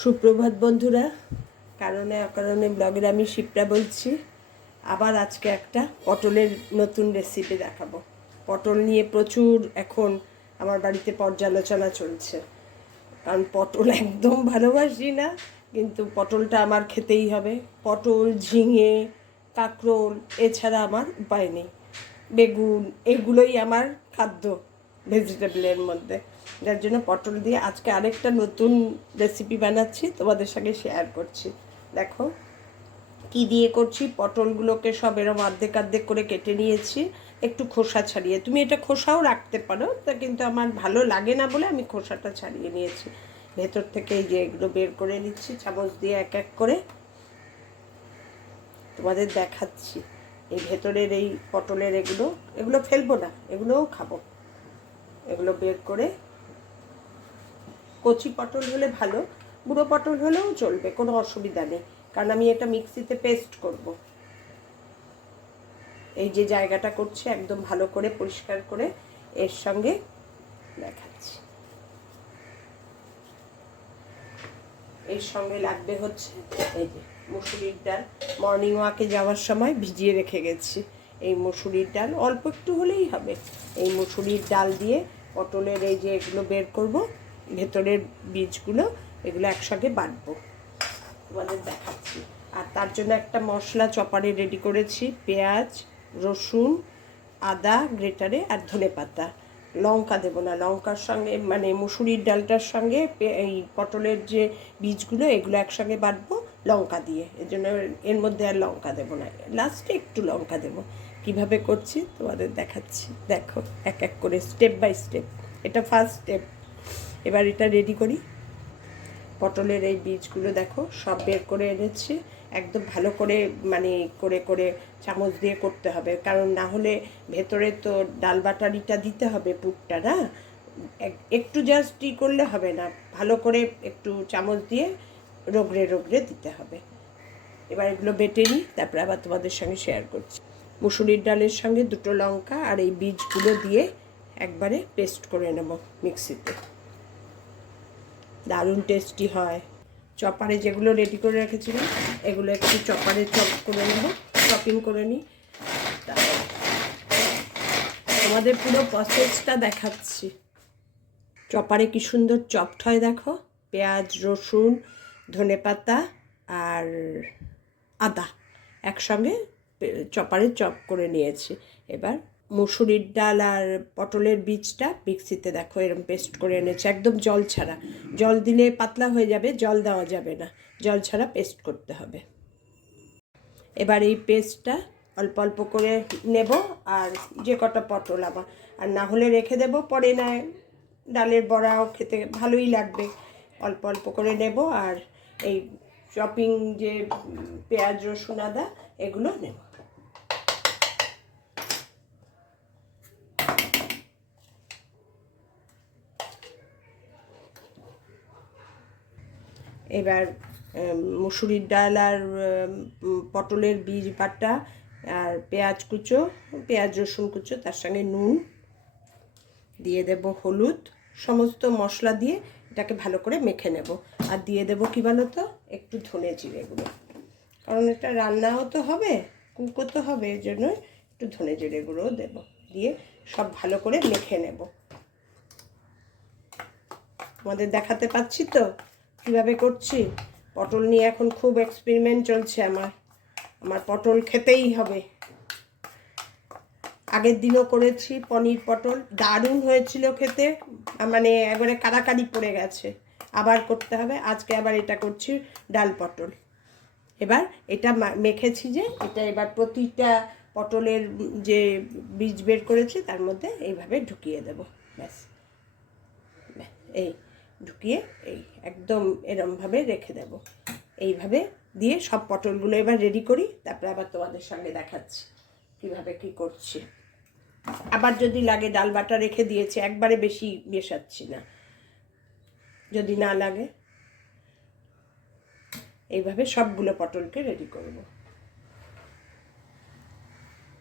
সুপ্রভাত বন্ধুরা, কারণে অকারণে ব্লগের আমি শিপ্রা বলছি। আবার আজকে একটা পটলের নতুন রেসিপি দেখাবো। পটল নিয়ে প্রচুর এখন আমার বাড়িতে পর্যালোচনা চলছে, কারণ পটল একদম ভালোবাসি না, কিন্তু পটলটা আমার খেতেই হবে। পটল, ঝিঙে, কাঁকরোল এছাড়া আমার উপায় নেই। বেগুন, এগুলোই আমার খাদ্য ভেজিটেবলের মধ্যে, যার জন্য পটল দিয়ে আজকে আরেকটা নতুন রেসিপি বানাচ্ছি, তোমাদের সঙ্গে শেয়ার করছি। দেখো কি দিয়ে করছি। পটলগুলোকে সব এরম অর্ধেক অর্ধেক করে কেটে নিয়েছি, একটু খোসা ছাড়িয়ে। তুমি এটা খোসাও রাখতে পারো, তা কিন্তু আমার ভালো লাগে না বলে আমি খোসাটা ছাড়িয়ে নিয়েছি। ভেতর থেকে এই যে এগুলো বের করে নিচ্ছি চামচ দিয়ে এক এক করে, তোমাদের দেখাচ্ছি। এই ভেতরের এই পটলের এগুলো ফেলবো না, এগুলোও খাবো। এগুলো বের করে, কচি পটল হলে ভালো, বুড়ো পটল হলেও চলবে, কোনো অসুবিধা নেই, কারণ আমি এটা মিক্সিতে পেস্ট করব। এই যে জায়গাটা করছি একদম ভালো করে পরিষ্কার করে এর সঙ্গে দেখাচ্ছি। এর সঙ্গে লাগবে হচ্ছে এই যে মুসুরির ডাল। মর্নিং ওয়াকে যাওয়ার সময় ভিজিয়ে রেখে গেছি এই মুসুরির ডাল, অল্প একটু হলেই হবে। এই মুসুরির ডাল দিয়ে পটলের এই যে এগুলো বের করব, ভেতরের বীজগুলো, এগুলো একসঙ্গে বাটবো, তোমাদের দেখাচ্ছি। আর তার জন্য একটা মশলা চপারে রেডি করেছি। পেঁয়াজ, রসুন, আদা গ্রেটারে, আর ধনেপাতা। লঙ্কা দেবো না, লঙ্কার সঙ্গে মানে মুসুরির ডালটার সঙ্গে এই পটলের যে বীজগুলো এগুলো একসঙ্গে বাটবো লঙ্কা দিয়ে, এর জন্য এর মধ্যে আর লঙ্কা দেবো না, লাস্টে একটু লঙ্কা দেবো। কিভাবে করছি তোমাদের দেখাচ্ছি, দেখো এক এক করে স্টেপ বাই স্টেপ। এটা ফার্স্ট স্টেপ। এবার এটা রেডি করি। পটলের এই বীজগুলো দেখো সব বের করে এনেছি, একদম ভালো করে মানে করে করে চামচ দিয়ে করতে হবে, কারণ না হলে ভেতরে তো ডাল বাটারিটা দিতে হবে, পুরটা না, একটু জাস্ট করলে হবে না, ভালো করে একটু চামচ দিয়ে রগড়ে রগড়ে দিতে হবে। এবার এগুলো বেটে নিই, তারপরে আবার তোমাদের সঙ্গে শেয়ার করছি। মুসুরির ডালের সঙ্গে দুটো লঙ্কা আর এই বীজগুলো দিয়ে একবারে পেস্ট করে নেব মিক্সিতে, দারুণ টেস্টি হয়। চপারে যেগুলো রেডি করে রেখেছিলাম এগুলো একটু চপারে চপ করে নেব, চপিং করে নিই। আমাদের পুরো প্রসেসটা দেখাচ্ছি। চপারে কি সুন্দর চপড হয় দেখো, পেঁয়াজ, রসুন, ধনেপাতা আর আদা একসঙ্গে চপারে চপ করে নিয়েছি। এবার মুসুরির ডাল আর পটলের বীজটা মিক্সিতে দেখো এরকম পেস্ট করে এনেছি, একদম জল ছাড়া। জল দিলে পাতলা হয়ে যাবে, জল দেওয়া যাবে না, জল ছাড়া পেস্ট করতে হবে। এবার এই পেস্টটা অল্প অল্প করে নেব, আর যে কটা পটল আমার, আর না হলে রেখে দেব, পরে না ডালের বড়াও খেতে ভালোই লাগবে। অল্প অল্প করে নেব, আর এই চপিং যে পেঁয়াজ, রসুন, আদা এগুলো নেব। এবার মুসুরির ডাল আর পটলের বীজ বাটা আর পেঁয়াজ কুচো, পেঁয়াজ রসুন কুচো, তার সঙ্গে নুন দিয়ে দেব, হলুদ, সমস্ত মশলা দিয়ে এটাকে ভালো করে মেখে নেব। আর দিয়ে দেব কী বলো তো, একটু ধনে জিরে গুঁড়ো, কারণ এটা রান্নাও তো হবে, কুকও তো হবে, এর জন্য একটু ধনে জিরে গুঁড়োও দেবো। দিয়ে সব ভালো করে মেখে নেব। তোমাদের দেখাতে পাচ্ছি তো কীভাবে করছি। পটল নিয়ে এখন খুব এক্সপেরিমেন্ট চলছে আমার পটল খেতেই হবে। আগের দিনও করেছি পনির পটল, দারুণ হয়েছিল খেতে, মানে একবারে কাড়াকাড়ি পড়ে গেছে। আবার করতে হবে, আজকে আবার এটা করছি ডাল পটল। এবার এটা মেখেছি যে, এটা এবার প্রতিটা পটলের যে বীজ বের করেছি তার মধ্যে এইভাবে ঢুকিয়ে দেব, ব্যাস। এই ঢুকিয়ে এই একদম এরমভাবে রেখে দেব। এইভাবে দিয়ে সব পটলগুলো এবার রেডি করি, তারপরে আবার তোমাদের সঙ্গে দেখাচ্ছি কীভাবে কী করছি। আবার যদি লাগে ডাল বাটা রেখে দিয়েছি, একবারে বেশি মেশাচ্ছি না, যদি না লাগে। এইভাবে সবগুলো পটলকে রেডি করব।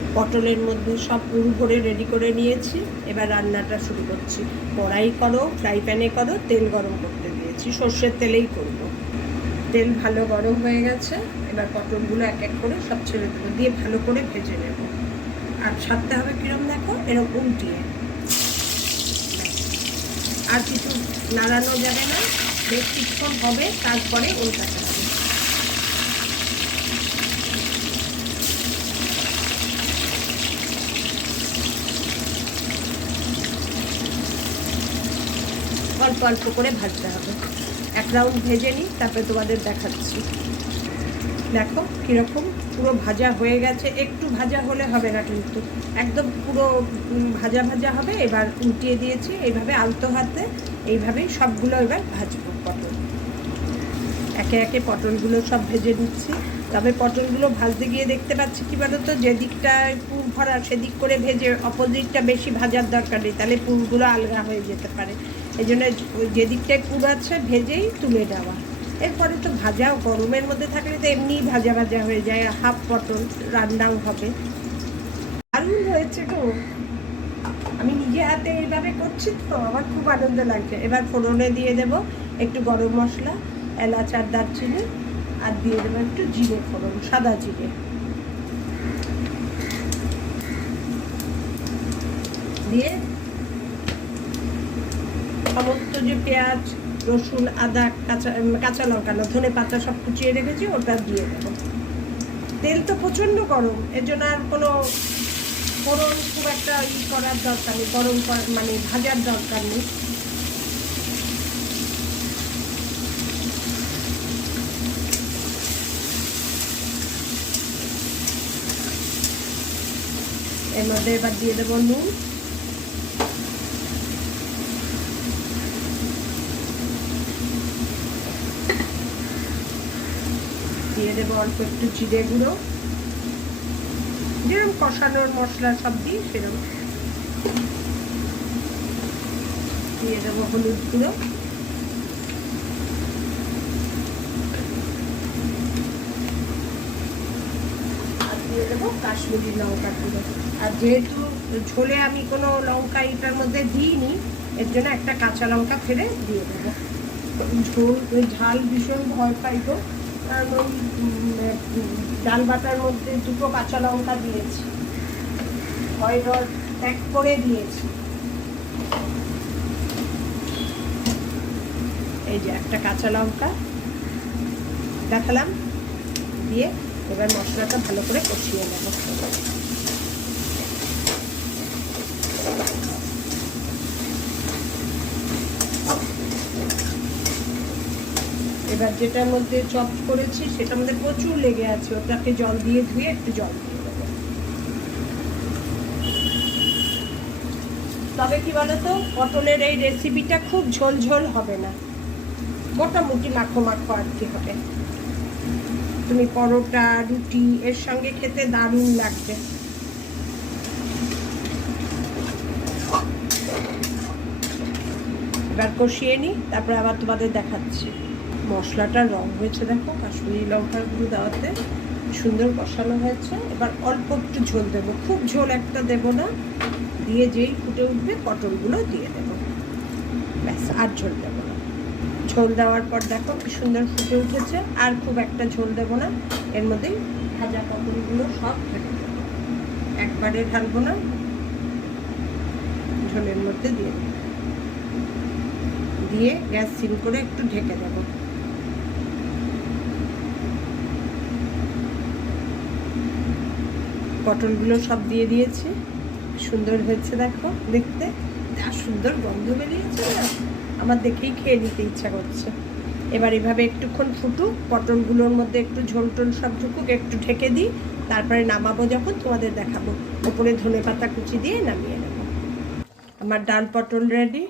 পটলের মধ্যে সব পুর ভরে রেডি করে নিয়েছি। এবার রান্নাটা শুরু করছি। কড়াই করো, ফ্রাই প্যানে করো, তেল গরম করতে দিয়েছি, সর্ষের তেলেই করব। তেল ভালো গরম হয়ে গেছে, এবার পটলগুলো এক এক করে সব ছেড়ে দেবো, দিয়ে ভালো করে ভেজে নেব। আর ছাড়তে হবে কিরম দেখো, এরকম উল্টিয়ে, আর কিছু নাড়ানো যাবে না, বেশ কিছুক্ষণ হবে, তারপরে উল্টাতে হবে। অল্প অল্প করে ভাজতে হবে, এক রাউন্ড ভেজে নিই, তারপরে তোমাদের দেখাচ্ছি। দেখো কীরকম পুরো ভাজা হয়ে গেছে, একটু ভাজা হলে হবে না কিন্তু, একদম পুরো ভাজা ভাজা হবে। এবার উল্টিয়ে দিয়েছি, এইভাবে আলতো হাতে এইভাবেই সবগুলো এবার ভাজবো পটল। একে একে পটলগুলো সব ভেজে নিচ্ছি। তবে পটলগুলো ভাজতে গিয়ে দেখতে পাচ্ছি কী বলো তো, যেদিকটায় পুর ভরা সেদিক করে ভেজে অপোজিটটা বেশি ভাজার দরকার নেই, তাহলে পুরগুলো আলগা হয়ে যেতে পারে। এই জন্য যেদিকটায় পুর আছে ভেজেই তুলে দেওয়া। এরপরে তো ভাজাও গরমের মধ্যে থাকলে তো এমনিই ভাজা ভাজা হয়ে যায়, হাফ পটল রান্নাও হবে। দারুণ হয়েছে গো, আমি নিজে হাতে এইভাবে করছি তো আমার খুব আনন্দ লাগছে। এবার ফোড়নে দিয়ে দেব একটু গরম মশলা, এলাচ আর দারচিনি, আর দিয়ে দেবো একটু জিরে ফোড়ন, সাদা জিরে দিয়ে সমস্ত যে পেঁয়াজ, রসুন, আদা, কাঁচা লঙ্কা না ধনে পাতা সব কুচিয়ে রেখেছি ওটা দিয়ে দেবো। তেল তো প্রচণ্ড গরম, এর জন্য আর কোনো ফোড়ন খুব একটা করার দরকার নেই, গরম মানে ভাজার দরকার নেই। এর মধ্যে এবার দিয়ে দেবো নুন, দিয়ে দেবো অল্প একটু জিরে গুঁড়ো, যেরকম কষানোর মশলা সব দিই সেরকম, দিয়ে দেবো হলুদ গুঁড়ো, আর দিয়ে দেবো কাশ্মীরি লঙ্কা গুঁড়ো। আর যেহেতু ঝোলে আমি কোনো লঙ্কা এটার মধ্যে দিইনি, এর জন্য একটা কাঁচা লঙ্কা ফেলে দিয়ে দেবো। ঝাল ভীষণ ভয় পাই তো, কারণ ওই ডাল বাটার মধ্যে দুটো কাঁচা লঙ্কা দিয়েছি, ভয় ডর প্যাক করে দিয়েছি। এই যে একটা কাঁচা লঙ্কা দেখালাম, দিয়ে এবার মশলাটা ভালো করে কষিয়ে নেব। এবার যেটার মধ্যে চপ করেছি সেটার মধ্যে প্রচুর লেগে আছে, ওটাকে জল দিয়ে ধুয়ে একটু জল দিয়ে দেবো। তবে কি বলতো, পটলের এই রেসিপিটা খুব ঝোল ঝোল হবে না, মোটামুটি মাখো মাখো আর কি হবে। তুমি পরোটা, রুটি এর সঙ্গে খেতে দারুণ লাগবে। এবার কষিয়ে নিই, তারপরে আবার তোমাদের দেখাচ্ছি। মশলাটার রং হয়েছে দেখো, কাশ্মীরি লঙ্কার গুঁড়ো দেওয়াতে সুন্দর কষানো হয়েছে। এবার অল্প একটু ঝোল দেবো, খুব ঝোল একটা দেবো না, দিয়ে যেই ফুটে উঠবে পটলগুলো দিয়ে দেবো, ব্যাস, আর ঝোল দেবো না। ঝোল দেওয়ার পর দেখো কি সুন্দর ফুটে উঠেছে, আর খুব একটা ঝোল দেবো না, এর মধ্যেই ভাজা পটলগুলো সব ঢেলে দেবো, একবারে ঢালবো না, ঝোলের মধ্যে দিয়ে দেবো, দিয়ে গ্যাস সিম করে একটু ঢেকে দেবো। পটলগুলো সব দিয়ে দিয়েছি, সুন্দর হয়েছে দেখো দেখতে, আর সুন্দর গন্ধ বেরিয়েছে না, আমার দেখেই খেয়ে নিতে ইচ্ছা করছে। এবার এভাবে একটুক্ষণ ফুটুক, পটলগুলোর মধ্যে একটু ঝোল টোল সব ঢুকুক, একটু ঢেকে দিই, তারপরে নামাবো যখন তোমাদের দেখাবো। ওপরে ধনে পাতা কুচি দিয়ে নামিয়ে নেব। আমার ডাল পটল রেডি।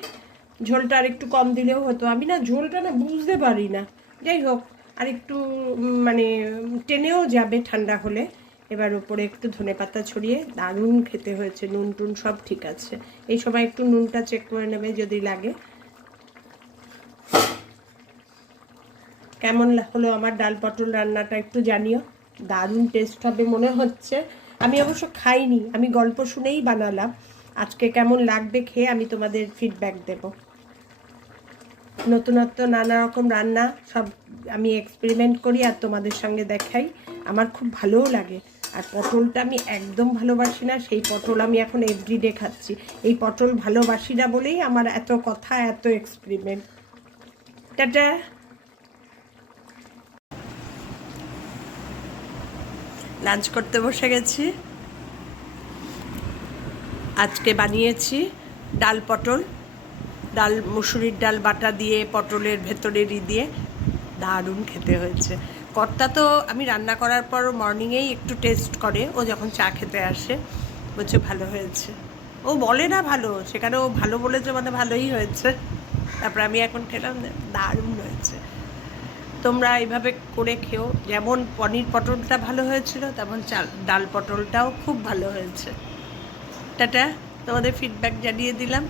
ঝোলটা আর একটু কম দিলেও হতো, আমি না ঝোলটা না বুঝতে পারি না, যাই হোক আর একটু মানে টেনেও যাবে ঠান্ডা হলে। এবার ওপরে একটু ধনেপাতা ছড়িয়ে দারুণ খেতে হয়েছে, নুন টুন সব ঠিক আছে। এই সময় একটু নুনটা চেক করে নেবে যদি লাগে। কেমন হলো আমার ডাল পটল রান্নাটা একটু জানিও, দারুণ টেস্ট হবে মনে হচ্ছে। আমি অবশ্য খাইনি, আমি গল্প শুনেই বানালাম। আজকে কেমন লাগবে খেয়ে আমি তোমাদের ফিডব্যাক দেব। নতুনত্ব নানা রকম রান্না সব আমি এক্সপেরিমেন্ট করি আর তোমাদের সঙ্গে দেখাই, আমার খুব ভালোও লাগে। আর পটলটা আমি একদম ভালোবাসি না, সেই পটল আমি এখন এভরিডে খাচ্ছি। এই পটল ভালোবাসি না বলেই আমার এত কথা, এত এক্সপেরিমেন্ট। টাটা। লাঞ্চ করতে বসে গেছি। আজকে বানিয়েছি ডাল পটল, ডাল মুসুরির ডাল বাটা দিয়ে পটলের ভেতরেরই দিয়ে দারুণ খেতে হয়েছে। কর্তা তো আমি রান্না করার পর মর্নিংয়েই একটু টেস্ট করে, ও যখন চা খেতে আসে, বলছে ভালো হয়েছে। ও বলে না ভালো, সেখানে ও ভালো বলেছে মানে ভালোই হয়েছে। তারপর আমি এখন খেলাম, দারুণ হয়েছে। তোমরা এইভাবে করে খেও, যেমন পনির পটলটা ভালো হয়েছিল তেমন ডাল পটলটাও খুব ভালো হয়েছে। টাটা, তোমাদের ফিডব্যাক জানিয়ে দিলাম।